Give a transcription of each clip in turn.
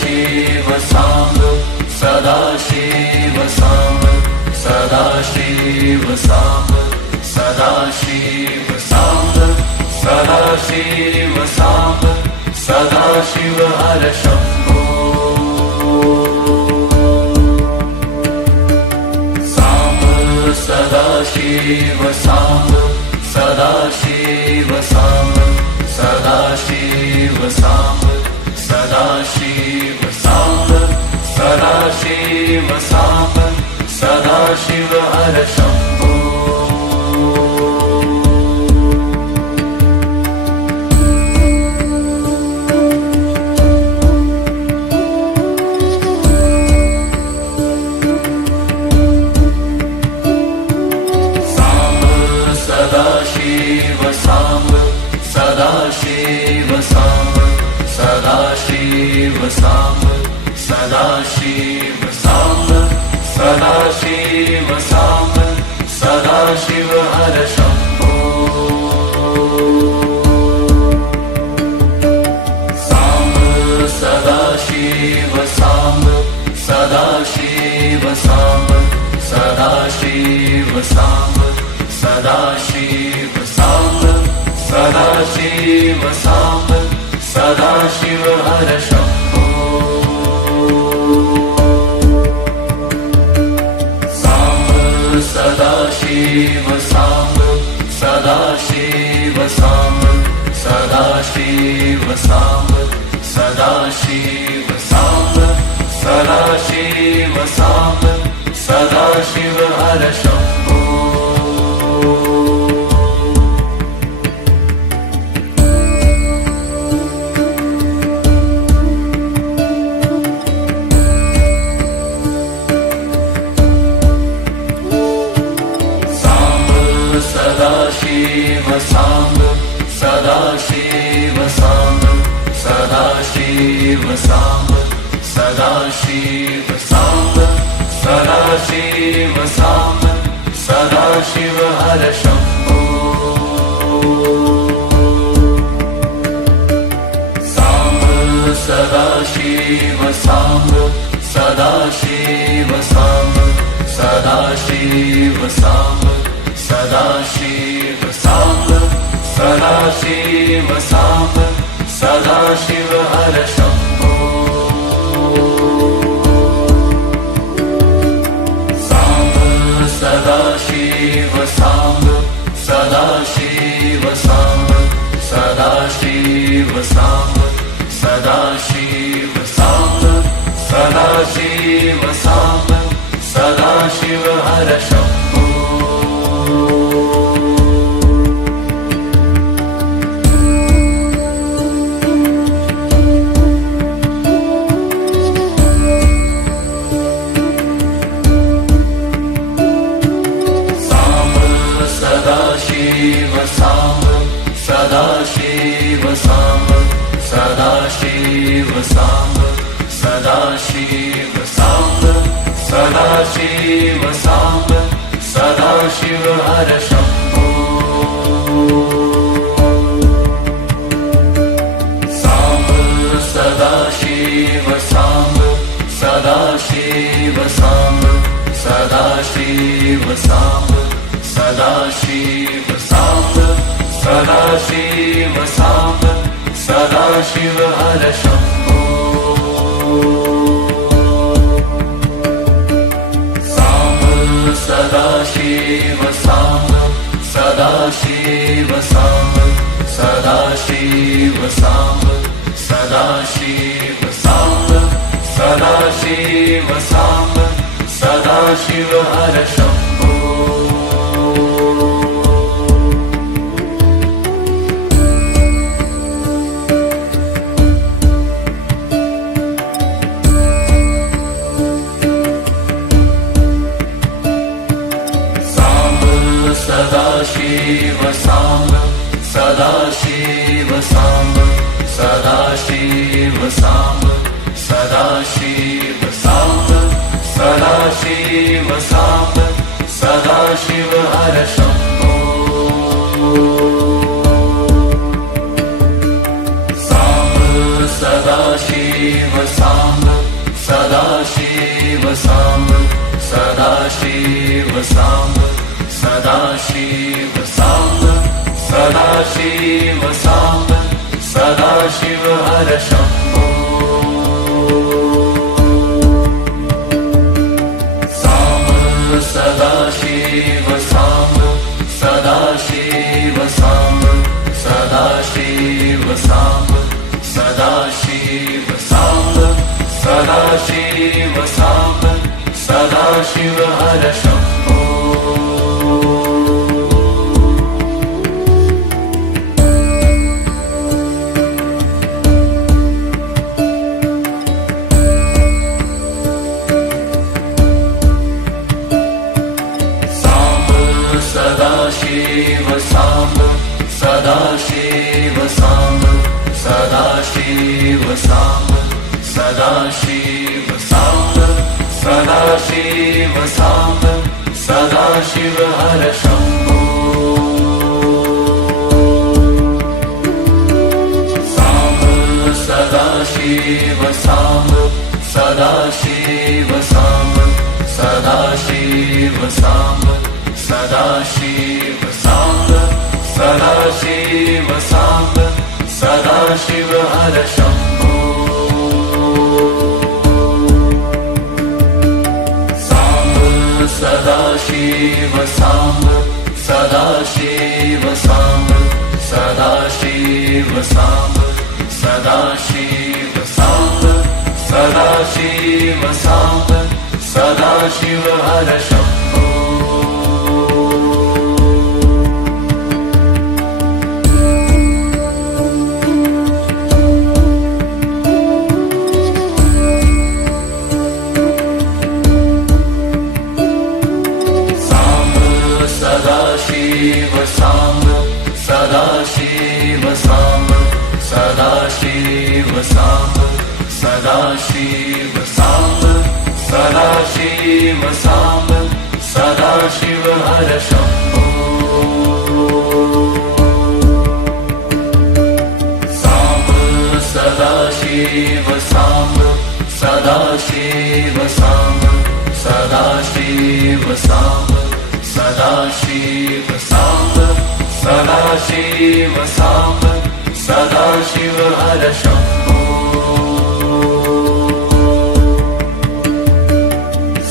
शिव सांग सदा शिव सांग सदाशिव साम्ब सदाशिव साम्ब सदाशिव साम्ब सदाशिव साम्ब सदाशिव साम्ब सदाशिव हर शम्भो साम्ब सदाशिव साम्ब सदा शिव सदाशिव सदा शिव सदा शिव साम्ब सदा शिव हर शम्भो साम्ब सदा शिव साम्ब सदा शिव साम्ब सदा शिव साम्ब सदा शिव साम्ब सदा शिव साम्ब सदा शिव हर शम्भो साम्ब सदा शिव साम्ब सदा शिव साम्ब सदा शिव साम्ब सदा शिव साम्ब सदा शिव साम्ब सदा शिव हर शम्भो सदा शिव साम्ब सदा शिव साम्ब सदा शिव साम्ब सदा शिव साम्ब सदा शिव साम्ब सदा शिव साम्ब सदा शिव साम्ब सदा शिव साम्ब सदा शिव साम्ब सदा शिव हर शम्भो साम्ब सदा शिव साम्ब सदा शिव साम्ब सदा शिव साम्ब सदाशिव साप सदाशिव साप सदाशिव हर शम्भो साप सदाशिव साप सदाशिव साप सदाशिव साप सदाशिव साप सदाशिव साप सदाशिव हर शम्भो शिव साम्ब सदा शिव साम्ब सदा शिव साम्ब सदा शिव साम्ब सदा शिव हर शम्भो साम्ब सदा शिव साम्ब सदा शिव साम्ब सदा शिव साम्ब सदा शिव सदा शिव साम्ब सदा शिव हर शम्भो साम्ब सदा शिव साम्ब सदा शिव साम्ब सदा शिव साम्ब शिव साम्ब सदा शिव हर शम्भो साम्ब सदा शिव साम्ब सदा शिव साम्ब सदा शिव साम्ब सदा शिव साम्ब सदा शिव साम्ब सदा शिव हर शम्भ सदाशिव हर शम्भो साम्ब सदाशिव साम्ब सदाशिव साम्ब सदाशिव साम्ब सदाशिव साम्ब सदाशिव साम्ब सदाशिव हर शम्भो साम्ब सदाशिव साम्ब सदाशिव साम्ब सदाशिव साम्ब सदाशिव साम्ब सदाशिव साम्ब सदाशिव हर शम्भो सदाशिव साम्ब सदाशिव साम्ब सदाशिव साम्ब सदाशिव साम्ब सदाशिव साम्ब सदाशिव हर सदाशिव साम्ब सदाशिव साम्ब सदाशिव साम्ब सदाशिव साम्ब सदाशिव साम्ब सदाशिव हर शम्भो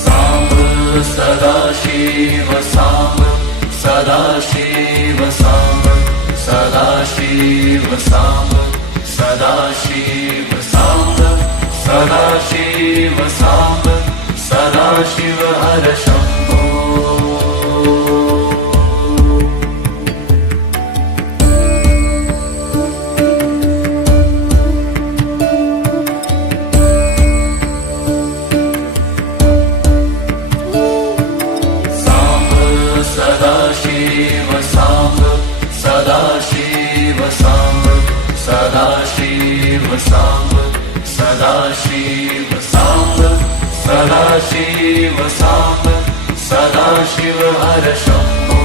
साम्ब सदाशिव साम्ब सदाशिव साम्ब सदाशिव साम्ब सदाशिव साम्ब सदाशिव साम्ब सदाशिव हर सदाशिव साम्ब सदाशिव हर शम्भो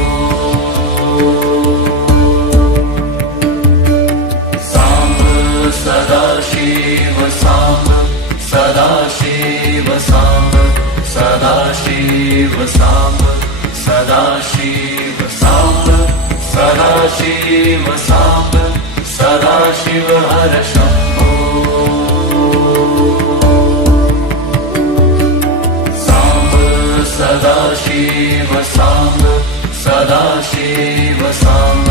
साम्ब सदाशिव साम्ब सदाशिव साम्ब सदाशिव साम्ब सदाशिव साम्ब सदाशिव साम्ब सदाशिव हर शम्भो सदाशिव साम्ब सदाशिव साम्ब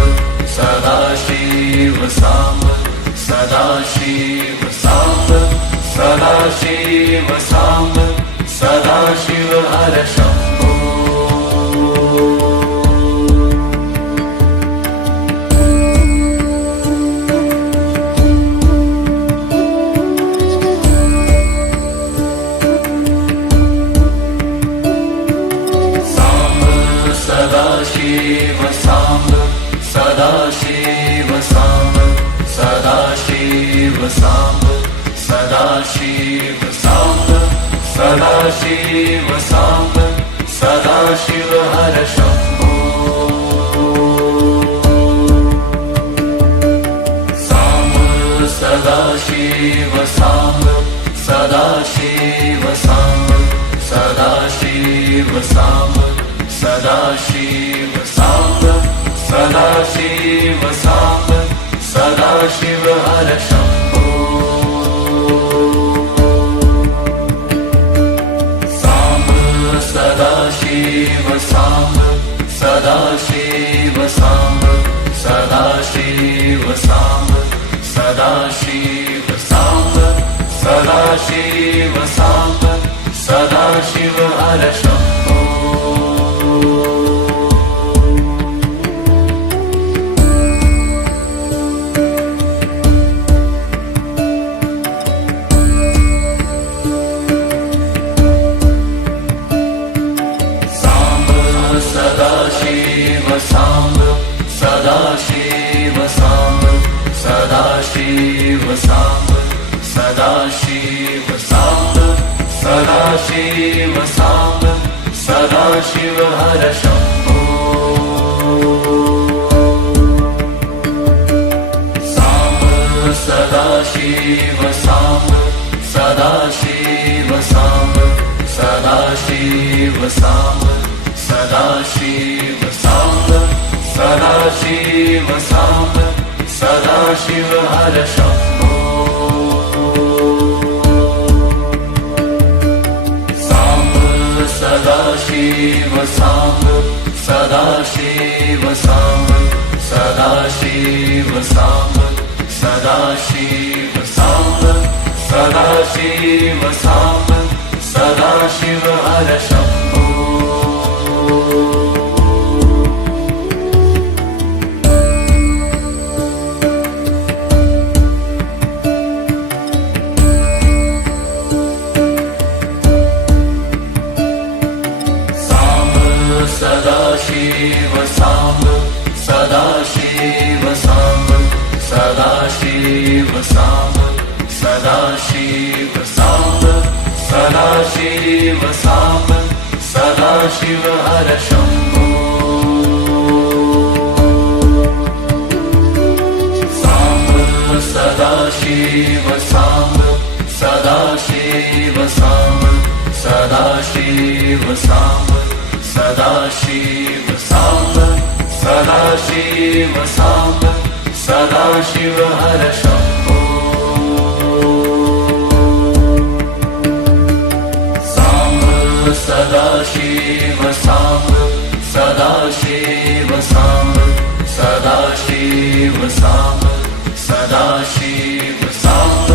सदाशिव साम्ब सदाशिव साम्ब सदाशिव साम्ब सदाशिव हर शम्भो सदाशिव साम्ब सदाशिव साम्ब सदाशिव साम्ब सदाशिव साम्ब सदाशिव साम्ब सदाशिव हर शम्भो साम्ब सदाशिव साम्ब सदाशिव साम्ब सदाशिव साम्ब सदाशिव साम्ब सदाशिव साम्ब सदाशिव हर शम्भो साम्ब सदाशिव साम्ब सदाशिव साम्ब सदाशिव साम्ब सदाशिव साम्ब सदाशिव साम्ब सदाशिव हर शम्भो सदाशिव साम्ब सदाशिव साम्ब सदाशिव साम्ब सदाशिव साम्ब सदाशिव साम्ब सदाशिव हर शम्भो साम्ब सदाशिव साम्ब सदाशिव साम्ब सदाशिव साम्ब सदाशिव साम्ब सदाशिव साम्ब सदाशिव हर शम्भो सदाशिव साम्ब सदाशिव हर शम्भो साम्ब सदाशिव साम्ब सदाशिव साम्ब सदाशिव साम्ब सदाशिव साम्ब सदाशिव साम्ब सदाशिव हर शम्भो सदाशिव साम्ब सदाशिव साम्ब सदाशिव साम्ब सदाशिव साम्ब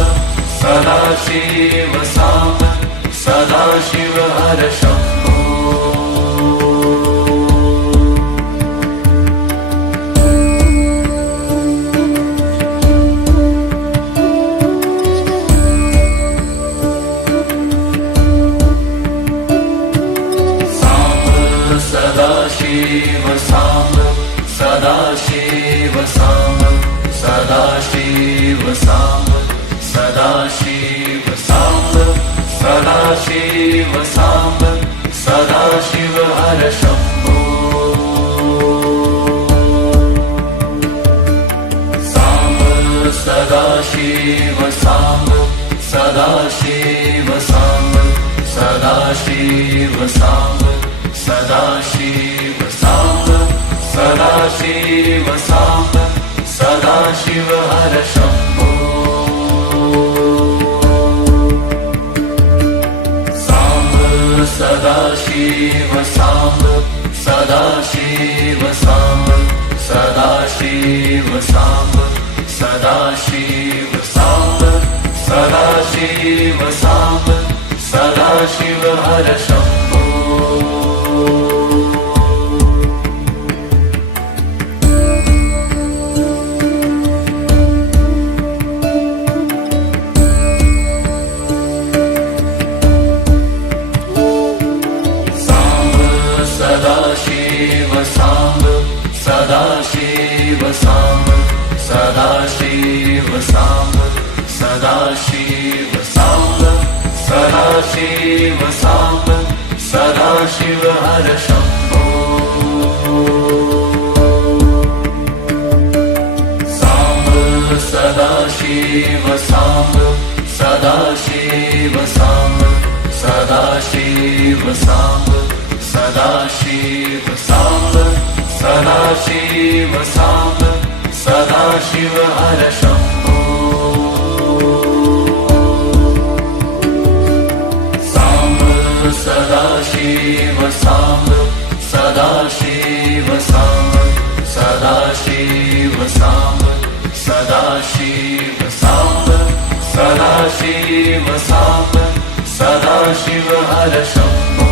सदाशिव साम्ब सदाशिव हर शम्भो सदाशिव साम्ब सदाशिव साम्ब सदाशिव साम्ब सदाशिव साम्ब सदाशिव साम्ब सदाशिव हर शम्भो साम्ब सदाशिव साम्ब सदाशिव साम्ब सदाशिव साम्ब सदाशिव साम्ब सदाशिव साम्ब सदाशिव हर शम्भो। साम्ब सदाशिव साम्ब सदाशिव साम्ब सदाशिव साम्ब सदाशिव साम्ब सदाशिव साम्ब सदाशिव हर शम्भो सदाशिव हर शम्भो साम्ब सदाशिव साम्ब सदाशिव साम्ब सदाशिव साम्ब सदाशिव साम्ब सदाशिव साम्ब सदाशिव हर शम्भो सदाशिव साम्ब सदाशिव साम्ब सदाशिव साम्ब सदाशिव साम्ब सदाशिव साम्ब सदाशिव हर शम्भो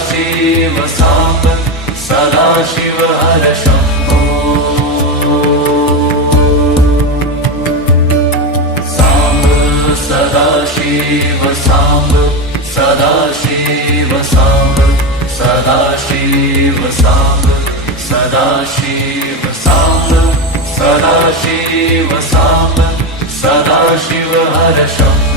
सदाशिव साम्ब सदाशिव हर शम्भो साम्ब सदाशिव साम्ब सदाशिव साम्ब सदाशिव साम्ब सदाशिव साम्ब सदाशिव साम्ब सदाशिव हर शम्भो